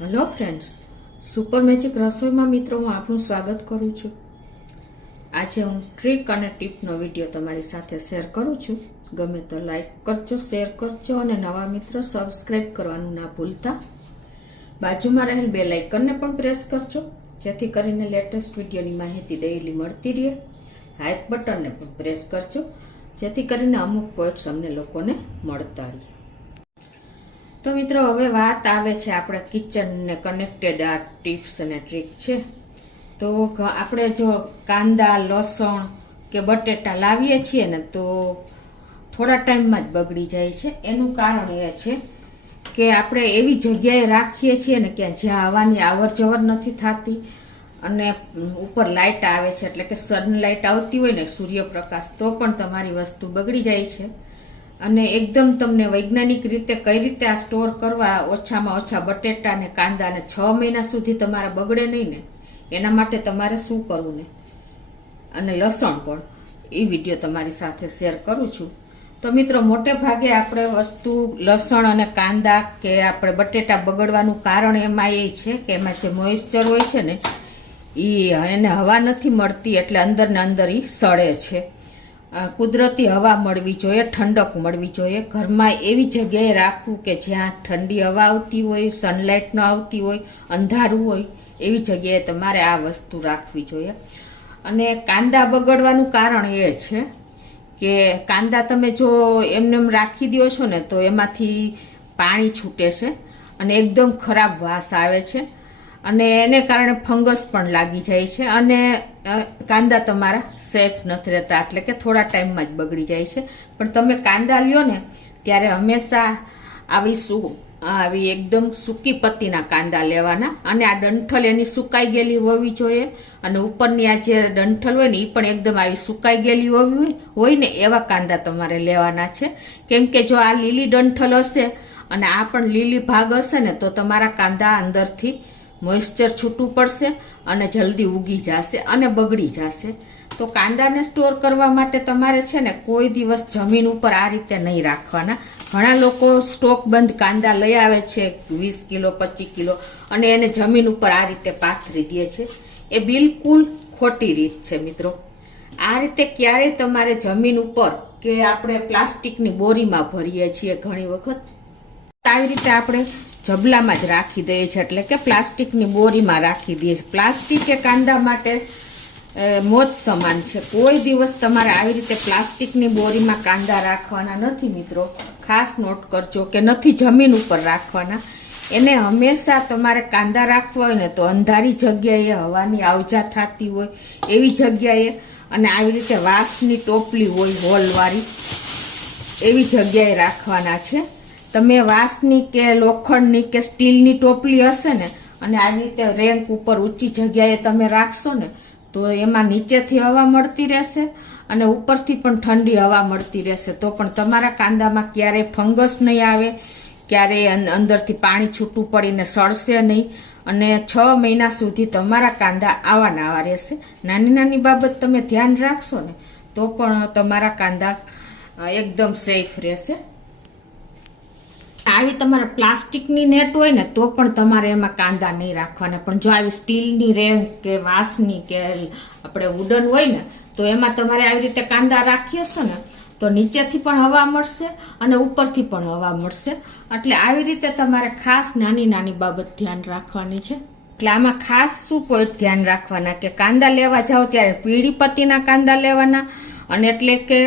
Hello friends, super magic રસોઈમાં મિત્રો હું આપનું સ્વાગત કરું છું। આજે હું ટ્રીક અને ટીપનો વિડીયો તમારી સાથે શેર કરું છું। ગમે તો લાઈક કરજો, શેર કરજો અને નવા મિત્રો સબસ્ક્રાઈબ કરવાનું ના ભૂલતા। બાજુમાં રહેલ બેલ આઇકનને પણ પ્રેસ કરજો જેથી કરીને લેટેસ્ટ વિડીયોની માહિતી ડેઈલી મળતી રહે। લાઈક બટનને પણ પ્રેસ કરજો જેથી કરીને અમુક પોઈન્ટ્સ અમને લોકોને મળતા રહે। તો મિત્રો હવે વાત આવે છે આપણે કિચનને કનેક્ટેડ આ ટિપ્સ અને ટ્રીક છે। તો આપણે જો કાંદા, લસણ કે બટેટા લાવીએ છીએ ને તો થોડા ટાઈમમાં જ બગડી જાય છે। એનું કારણ એ છે કે આપણે એવી જગ્યાએ રાખીએ છીએ ને કે જ્યાં હવાની આવર જવર નથી થતી અને ઉપર લાઇટ આવે છે, એટલે કે સનલાઇટ આવતી હોય ને સૂર્યપ્રકાશ, તો પણ તમારી વસ્તુ બગડી જાય છે। અને એકદમ તમને વૈજ્ઞાનિક રીતે કઈ રીતે આ સ્ટોર કરવા ઓછામાં ઓછા બટેટા ને કાંદા ને 6 મહિના સુધી તમારા બગડે નહીં ને, એના માટે તમારે શું કરવું ને, અને લસણ પણ એ વિડીયો તમારી સાથે શેર કરું છું। તો મિત્રો મોટે ભાગે આપણે વસ્તુ લસણ અને કાંદા કે આપણે બટેટા બગડવાનું કારણ એમાં એ છે કે એમાં જે મોઇશ્ચર હોય છે ને એને હવા નથી મળતી, એટલે અંદર ને અંદર એ સડે છે। કુદરતી હવા મળવી જોઈએ, ઠંડક મળવી જોઈએ। ઘરમાં એવી જગ્યાએ રાખવું કે જ્યાં ઠંડી હવા આવતી હોય, સનલાઇટ ન આવતી હોય, અંધારું હોય, એવી જગ્યાએ તમારે આ વસ્તુ રાખવી જોઈએ। અને કાંદા બગડવાનું કારણ એ છે કે કાંદા તમે જો એમને રાખી દો છો ને તો એમાંથી પાણી છૂટે છે અને એકદમ ખરાબ વાસ આવે છે અને એને કારણે ફંગસ પણ લાગી જાય છે અને કાંદા તમારા સેફ નથી રહેતા, એટલે કે થોડા ટાઈમમાં જ બગડી જાય છે। પણ તમે કાંદા લ્યો ને ત્યારે હંમેશા આવી એકદમ સૂકી પત્તીના કાંદા લેવાના અને આ ડંઠલ એની સુકાઈ ગયેલી હોવી જોઈએ અને ઉપરની આ જે ડંઠલ હોય ને એ પણ એકદમ આવી સુકાઈ ગયેલી હોય ને એવા કાંદા તમારે લેવાના છે। કેમ કે જો આ લીલી ડંઠલ હશે અને આ પણ લીલી ભાગ હશે ને તો તમારા કાંદા અંદરથી મોઇશ્ચર છૂટું પડશે અને જલ્દી ઉગી જશે અને બગડી જશે। તો કાંદાને સ્ટોર કરવા માટે તમારે છે ને કોઈ દિવસ જમીન ઉપર આ રીતે નહીં રાખવાના। ઘણા લોકો સ્ટોક બંધ કાંદા લઈ આવે છે 20 કિલો 25 કિલો અને એને જમીન ઉપર આ રીતે પાથરી દે છે। એ બિલકુલ ખોટી રીત છે મિત્રો। આ રીતે ક્યારેય તમારે જમીન ઉપર કે આપણે પ્લાસ્ટિકની બોરીમાં ભરીએ છીએ ઘણી વખત, આવી રીતે આપણે જબલામાં જ રાખી દઈએ છીએ, એટલે કે પ્લાસ્ટિકની બોરીમાં રાખી દઈએ છીએ। પ્લાસ્ટિક એ કાંદા માટે મોત સમાન છે। કોઈ દિવસ તમારે આવી રીતે પ્લાસ્ટિકની બોરીમાં કાંદા રાખવાના નથી મિત્રો, ખાસ નોટ કરજો કે નથી જમીન ઉપર રાખવાના। એને હંમેશા તમારે કાંદા રાખવા હોય ને તો અંધારી જગ્યાએ, હવાની આવજા થતી હોય એવી જગ્યાએ, અને આવી રીતે વાંસની ટોપલી હોય હોલવાળી એવી જગ્યાએ રાખવાના છે। તમે વાંસની કે લોખંડની કે સ્ટીલની ટોપલી હશે ને અને આવી રીતે રેન્ક ઉપર ઊંચી જગ્યાએ તમે રાખશો ને તો એમાં નીચેથી હવા મળતી રહેશે અને ઉપરથી પણ ઠંડી હવા મળતી રહેશે, તો પણ તમારા કાંદામાં ક્યારેય ફંગસ નહીં આવે, ક્યારેય અંદરથી પાણી છૂટું પડીને સડશે નહીં અને 6 મહિના સુધી તમારા કાંદા આવા આવા રહેશે। નાની નાની બાબત તમે ધ્યાન રાખશો ને તો પણ તમારા કાંદા એકદમ સેફ રહેશે। આવી તમારે પ્લાસ્ટિકની નેટ હોય ને તો પણ તમારે એમાં કાંદા નહીં રાખવાના, પણ જો આવી સ્ટીલની રેન્ક કે વાંસની કે આપણે વુડન હોય ને તો એમાં તમારે આવી રીતે કાંદા રાખી હશો ને તો નીચેથી પણ હવા મળશે અને ઉપરથી પણ હવા મળશે। એટલે આવી રીતે તમારે ખાસ નાની નાની બાબત ધ્યાન રાખવાની છે। એટલે આમાં ખાસ શું પોઈન્ટ ધ્યાન રાખવાના કે કાંદા લેવા જાઓ ત્યારે પીળી પત્તીના કાંદા લેવાના, અને એટલે કે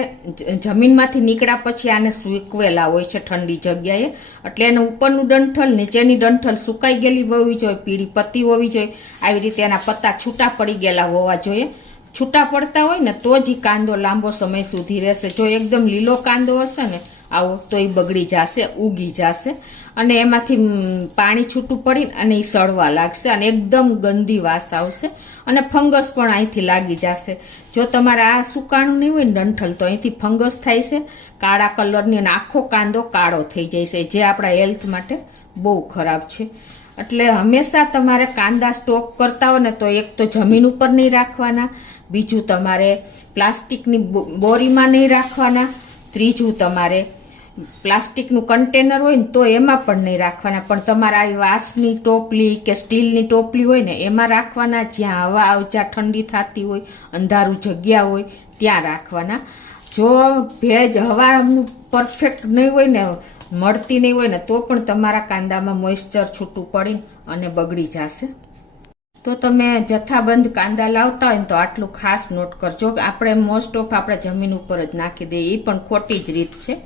જમીનમાંથી નીકળ્યા પછી આને સૂકવેલા હોય છે ઠંડી જગ્યાએ, એટલે એને ઉપરનું ડંઠલ નીચેની ડંઠલ સુકાઈ ગયેલી હોવી જોઈએ, પીળી પત્તી હોવી જોઈએ, આવી રીતે એના પત્તા છૂટા પડી ગયેલા હોવા જોઈએ। છૂટા પડતા હોય ને તો જ કાંદો લાંબો સમય સુધી રહેશે। જો એકદમ લીલો કાંદો હશે ને આવો તો એ બગડી જશે, ઉગી જશે અને એમાંથી પાણી છૂટું પડીને અને એ સડવા લાગશે અને એકદમ ગંદી વાસ આવશે અને ફંગસ પણ અહીંથી લાગી જશે। જો તમારે આ સુકાણું નહીં હોય ને ડંઠલ તો અહીંથી ફંગસ થાય છે, કાળા કલરની, અને આખો કાંદો કાળો થઈ જાય છે, જે આપણા હેલ્થ માટે બહુ ખરાબ છે। એટલે હંમેશા તમારે કાંદા સ્ટોક કરતા હોય ને તો એક તો જમીન ઉપર નહીં રાખવાના, બીજું તમારે પ્લાસ્ટિકની બોરીમાં નહીં રાખવાના, ત્રીજું તમારે પ્લાસ્ટિકનું કન્ટેનર હોય ને તો એમાં પણ નહીં રાખવાના, પણ તમારા આવી વાંસની ટોપલી કે સ્ટીલની ટોપલી હોય ને એમાં રાખવાના, જ્યાં હવા આવજા ઠંડી થતી હોય, અંધારું જગ્યા હોય ત્યાં રાખવાના. જો ભેજ હવાનું પરફેક્ટ નહીં હોય ને, મળતી નહીં હોય ને, તો પણ તમારા કાંદામાં મોઇસ્ચર છૂટું પડીને અને બગડી જશે. તો તમે જથ્થાબંધ કાંદા લાવતા હોય ને તો આટલું ખાસ નોટ કરજો. આપણે મોસ્ટ ઓફ આપણે જમીન ઉપર જ નાખી દઈએ, એ પણ ખોટી જ રીત છે.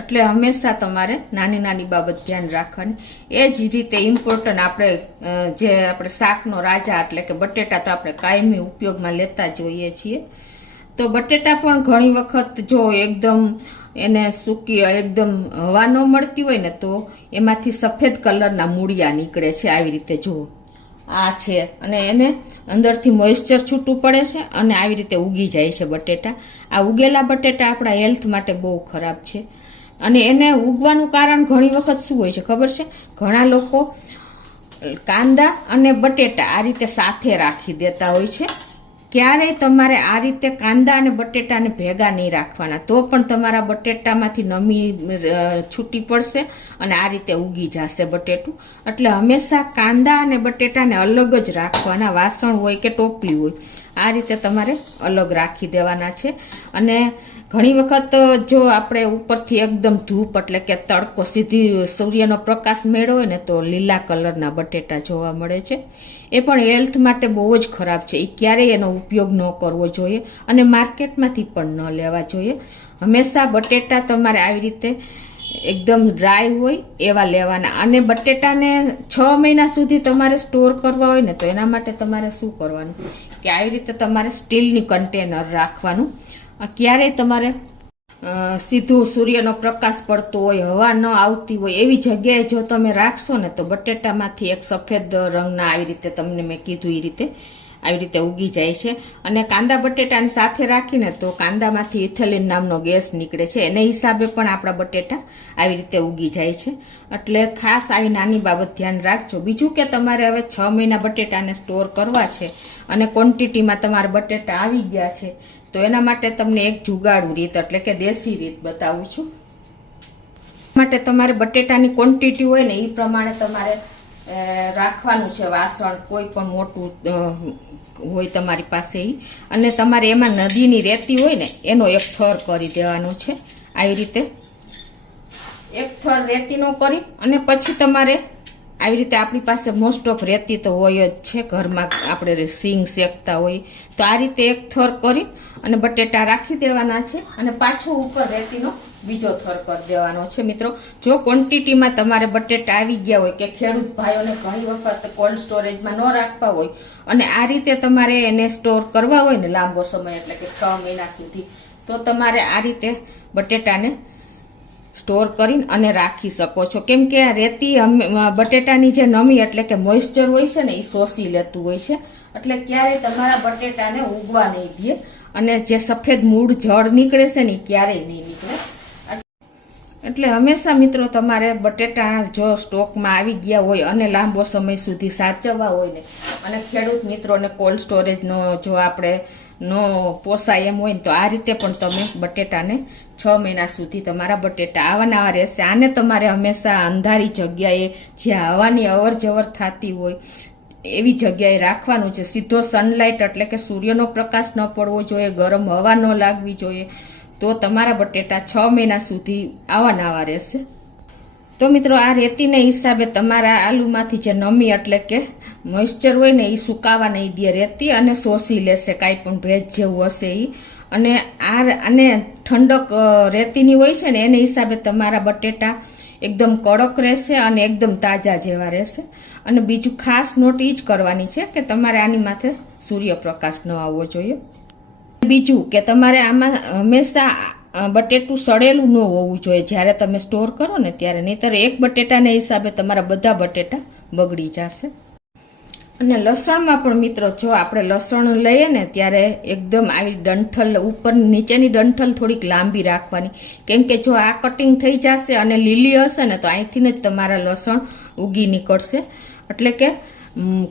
એટલે હંમેશા તમારે નાની નાની બાબત ધ્યાન રાખવાની. એ જ રીતે ઇમ્પોર્ટન્ટ આપણે શાકનો રાજા એટલે કે બટેટા તો આપણે કાયમી ઉપયોગમાં લેતા જોઈએ છીએ. તો બટેટા પણ ઘણી વખત જો એકદમ એને સૂકી એકદમ હવા ન મળતી હોય ને તો એમાંથી સફેદ કલરના મૂળિયા નીકળે છે. આવી રીતે જુઓ, આ છે, અને એને અંદરથી મોઇસ્ચર છૂટું પડે છે અને આવી રીતે ઉગી જાય છે બટેટા. આ ઉગેલા બટેટા આપણા હેલ્થ માટે બહુ ખરાબ છે. અને એને ઉગવાનું કારણ ઘણી વખત શું હોય છે ખબર છે? ઘણા લોકો કાંદા અને બટેટા આ રીતે સાથે રાખી દેતા હોય છે. ક્યારેય તમારે આ રીતે કાંદા અને બટેટાને ભેગા નહીં રાખવાના, તો પણ તમારા બટેટામાંથી નમી છૂટી પડશે અને આ રીતે ઉગી જશે બટેટું. એટલે હંમેશા કાંદા અને બટેટાને અલગ જ રાખવાના. વાસણ હોય કે ટોપલી હોય, આ રીતે તમારે અલગ રાખી દેવાના છે. અને ઘણી વખત જો આપણે ઉપરથી એકદમ ધૂપ એટલે કે તડકો સીધી સૂર્યનો પ્રકાશ મેળ્યો હોય ને તો લીલા કલરના બટેટા જોવા મળે છે. એ પણ હેલ્થ માટે બહુ જ ખરાબ છે. એ ક્યારેય એનો ઉપયોગ ન કરવો જોઈએ અને માર્કેટમાંથી પણ ન લેવા જોઈએ. હંમેશા બટેટા તમારે આવી રીતે એકદમ ડ્રાય હોય એવા લેવાના. અને બટેટાને 6 મહિના સુધી તમારે સ્ટોર કરવા હોય ને તો એના માટે તમારે શું કરવાનું કે આવી રીતે તમારે સ્ટીલની કન્ટેનર રાખવાનું. ક્યારેય તમારે સીધું સૂર્યનો પ્રકાશ પડતો હોય, હવા ન આવતી હોય એવી જગ્યાએ જો તમે રાખશો ને તો બટેટામાંથી એક સફેદ રંગના આવી રીતે તમને મેં કીધું એ રીતે આવી રીતે ઉગી જાય છે. અને કાંદા બટેટાની સાથે રાખીને તો કાંદામાંથી ઇથેલિન નામનો ગેસ નીકળે છે, એને હિસાબે પણ આપણા બટેટા આવી રીતે ઉગી જાય છે. એટલે ખાસ આવી નાની બાબત ધ્યાન રાખજો. બીજું કે તમારે હવે 6 મહિના બટેટાને સ્ટોર કરવા છે અને ક્વોન્ટિટીમાં તમારા બટેટા આવી ગયા છે તો એના માટે તમને એક જુગાડુ રીત એટલે કે દેશી રીત બતાવું છું. માટે તમારે બટેટાની ક્વોન્ટિટી હોય ને એ પ્રમાણે તમારે રાખવાનું છે વાસણ, કોઈ પણ મોટું હોય તમારી પાસે ઈ. અને તમારે એમાં નદીની રેતી હોય ને એનો એક થર કરી દેવાનો છે. આવી રીતે એક થર રેતીનો કરી અને પછી તમારે આવી રીતે આપણી પાસે મોસ્ટ ઓફ રેતી તો હોય જ છે ઘરમાં, આપણે સિંગ શેકતા હોય તો આ રીતે એક થર કરી અને બટેટા રાખી દેવાના છે અને પાછો ઉપર રેતીનો બીજો થર કરી દેવાનો છે. મિત્રો, જો ક્વોન્ટિટીમાં તમારે બટેટા આવી ગયા હોય કે ખેડૂત ભાઈઓને ઘણી વખત કોલ્ડ સ્ટોરેજમાં ન રાખવા હોય અને આ રીતે તમારે એને સ્ટોર કરવા હોય ને લાંબો સમય એટલે કે 6 મહિના સુધી, તો તમારે આ રીતે બટેટાને સ્ટોર કરીને અને રાખી શકો છો. કેમ કે આ રેતી બટેટાની જે નમી એટલે કે મોઇસ્ચર હોય છે ને એ શોષી લેતું હોય છે. એટલે ક્યારેય તમારા બટેટાને ઉગવા નહીં દે અને જે સફેદ મૂળ જળ નીકળે છે ને એ ક્યારેય નહીં નીકળે. એટલે હંમેશા મિત્રો તમારે બટેટા જો સ્ટોકમાં આવી ગયા હોય અને લાંબો સમય સુધી સાચવવા હોય ને અને ખેડૂત મિત્રોને કોલ્ડ સ્ટોરેજનો જો આપણે નો પોસાય એમ હોય ને તો આ રીતે પણ તમે બટેટાને 6 મહિના સુધી તમારા બટેટા આવા રહેશે. આને તમારે હંમેશા અંધારી જગ્યાએ જ્યાં હવાની અવર જવર થતી હોય એવી જગ્યાએ રાખવાનું છે. સીધો સનલાઇટ એટલે કે સૂર્યનો પ્રકાશ ન પડવો જોઈએ, ગરમ હવા ન લાગવી જોઈએ, તો તમારા બટેટા 6 મહિના સુધી આવા રહેશે. તો મિત્રો, આ રેતીને હિસાબે તમારા આલુમાંથી જે નમી એટલે કે મોઇસ્ચર હોય ને એ સુકાવા નહીં દે રેતી અને શોષી લેશે કાંઈ પણ ભેજ જેવું હશે એ. અને આને ઠંડક રેતીની હોય છે ને એને હિસાબે તમારા બટેટા એકદમ કડક રહેશે અને એકદમ તાજા જેવા રહેશે. અને બીજું ખાસ નોટ એ જ કરવાની છે કે તમારે આની માથે સૂર્યપ્રકાશ ન આવવો જોઈએ. બીજું કે તમારે આમાં હંમેશા બટેટું સડેલું ન હોવું જોઈએ જ્યારે તમે સ્ટોર કરો ને ત્યારે, નહીંતર એક બટેટાને હિસાબે તમારા બધા બટેટા બગડી જશે. અને લસણમાં પણ મિત્રો, જો આપણે લસણ લઈએ ને ત્યારે એકદમ આવી ડંઠલ ઉપર નીચેની ડંઠલ થોડીક લાંબી રાખવાની. કેમ કે જો આ કટિંગ થઈ જશે અને લીલી હશે ને તો અહીંથી જ તમારા લસણ ઉગી નીકળશે એટલે કે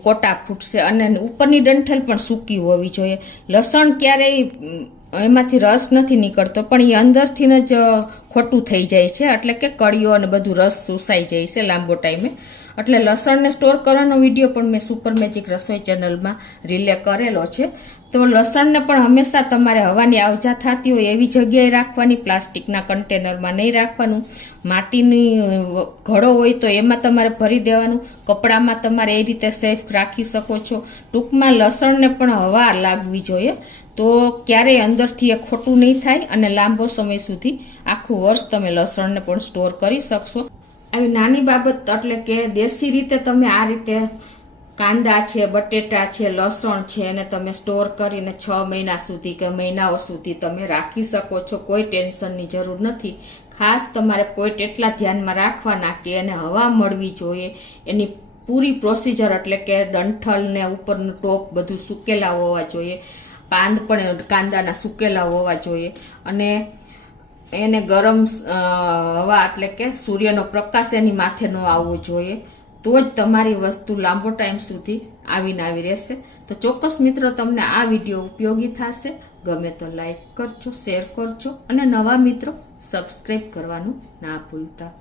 કોટા ફૂટશે. અને ઉપરની ડંઠલ પણ સૂકી હોવી જોઈએ. લસણ ક્યારેય એમાંથી રસ નથી નીકળતો, પણ એ અંદરથી જ ખોટું થઈ જાય છે, એટલે કે કળીઓ અને બધું રસ ચૂસાઈ જાય છે લાંબો ટાઈમે. એટલે લસણને સ્ટોર કરવાનો વિડીયો પણ મેં સુપર મેજિક રસોઈ ચેનલમાં રિલે કરેલો છે. તો લસણને પણ હંમેશા તમારે હવાની આવજા થતી હોય એવી જગ્યાએ રાખવાની, પ્લાસ્ટિકના કન્ટેનરમાં નહીં રાખવાનું. માટીની ઘડો હોય તો એમાં તમારે ભરી દેવાનું, કપડામાં તમારે એ રીતે સેફ રાખી શકો છો. ટૂંકમાં લસણને પણ હવા લાગવી જોઈએ, તો ક્યારેય અંદરથી એ ખોટું નહીં થાય અને લાંબો સમય સુધી આખું વર્ષ તમે લસણને પણ સ્ટોર કરી શકશો. આવી નાની બાબત એટલે કે દેશી રીતે તમે આ રીતે કાંદા છે, બટેટા છે, લસણ છે એને તમે સ્ટોર કરીને 6 મહિના સુધી કે મહિનાઓ સુધી તમે રાખી શકો છો. કોઈ ટેન્શનની જરૂર નથી. ખાસ તમારે પોઈન્ટ એટલા ધ્યાનમાં રાખવાના કે એને હવા મળવી જોઈએ, એની પૂરી પ્રોસિજર એટલે કે ડંઠલ ને ઉપરનું ટોપ બધું સૂકેલા હોવા જોઈએ, પાંદ પણ કાંદાના સૂકેલા હોવા જોઈએ, અને એને ગરમ હવા એટલે કે સૂર્યનો પ્રકાશ એની માથે ન આવવો જોઈએ, તો જ તમારી વસ્તુ લાંબો ટાઈમ સુધી આવીને આવી રહેશે. તો ચોક્કસ મિત્રો તમને આ વિડીયો ઉપયોગી થશે. ગમે તો લાઈક કરજો, શેર કરજો, અને નવા મિત્રો સબસ્ક્રાઈબ કરવાનું ના ભૂલતા.